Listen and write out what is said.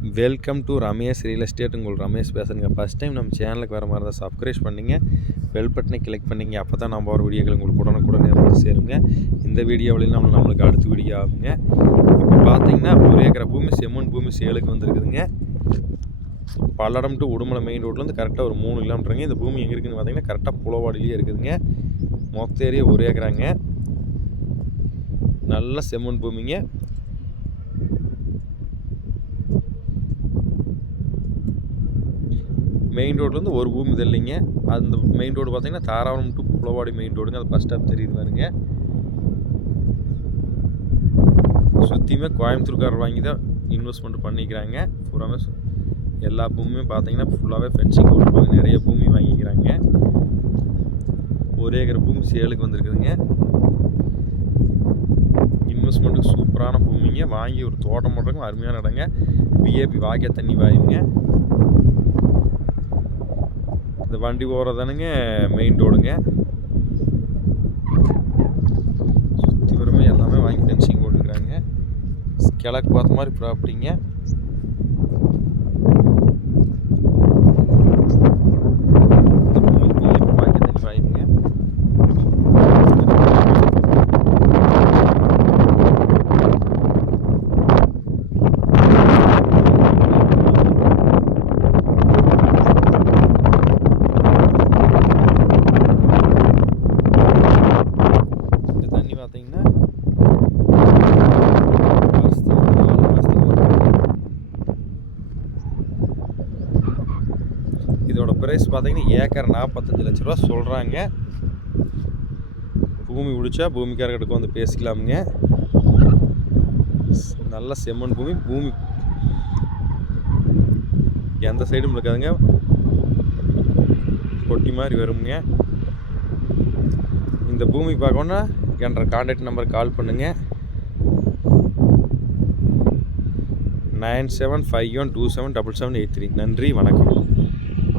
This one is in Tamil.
Welcome to Ramesh real estate உங்கள் ரமேஷ் பேசுகிறேங்க ஃபஸ்ட் டைம் நம்ம சேனலுக்கு வர மாதிரி தான் சப்ஸ்கிரைப் பண்ணிங்க. பெல் பட்டனை கிளிக் பண்ணிங்க. அப்போ தான் நம்ம ஒரு வீடியோக்கள் உங்களுக்கு உடனுக்குடனே வந்து சேருங்க. இந்த வீடியோவிலையும் நம்ம நம்மளுக்கு அடுத்த வீடியோ ஆகுங்க. இப்போ பார்த்தீங்கன்னா ஒரு ஏக்கரை பூமி செம்மண் பூமி சேலுக்கு வந்துருக்குதுங்க. பல்லடம் டு உடுமலை மெயின் ரோட்லேருந்து கரெக்டாக ஒரு மூணு கிலோமீட்டருங்க இந்த பூமி எங்கே இருக்குதுன்னு பார்த்தீங்கன்னா கரெக்டாக புலவாடிலேயே இருக்குதுங்க. மொத்த ஏரியா ஒரு ஏக்கராங்க. நல்ல செம்மண் பூமிங்க. மெயின் ரோட்லேருந்து ஒரு பூமி தெரியலிங்க அந்த மெயின் ரோடு பார்த்தீங்கன்னா தாராபுரம் டு புலவாடி மெயின் ரோடுங்க அது பஸ் ஸ்டாப் தெரியுது பாருங்க. சுற்றியுமே கோயம்புத்தூர்காரர் வாங்கி தான் இன்வெஸ்ட்மெண்ட் பண்ணிக்கிறாங்க. பூராமே எல்லா பூமியும் பார்த்தீங்கன்னா ஃபுல்லாகவே ஃபென்சிங் போட்டுருப்பாங்க. நிறைய பூமி வாங்கிக்கிறாங்க. ஒரு ஏக்கர் பூமி சேலுக்கு வந்திருக்குதுங்க. இன்வெஸ்ட்மெண்ட்டுக்கு சூப்பரான பூமிங்க. வாங்கி ஒரு தோட்டம் போடுறதுக்கும் அருமையான இடங்க. பிஏபி வாக்கிய தண்ணி வாயுங்க இந்த வண்டி போகிறதானுங்க மெயின் ரோடுங்க சுற்றி வரமே எல்லாமே வாங்கி ஃபென்சிங் போட்டுக்கிறாங்க கிழக்கு பார்த்த மாதிரி ப்ராப்பர்ட்டிங்க இந்த பூமி PAP வாக்கிய தண்ணி வாயுங்க இந்த தண்ணி பார்த்தீங்கன்னா வருஷத்துக்கு ஒரு நாலு மாசத்துக்கு வரும். இதோட ப்ரைஸ் பார்த்தீங்கன்னா ஏக்கர் நாற்பத்தஞ்சு லட்ச ரூபா சொல்கிறாங்க பூமி பிடிச்சா பூமிக்காரர்கிட்ட வந்து பேசிக்கலாமுங்க. நல்ல செம்மண் பூமி பூமி. எந்த சைடும் இருக்காதுங்க. பொட்டி மாதிரி வருங்க இந்த பூமி பார்க்கணுன்னா என்ற காண்டாக்ட் நம்பர் கால் பண்ணுங்கள் nine seven five one two seven double seven eight three. நன்றி வணக்கம்.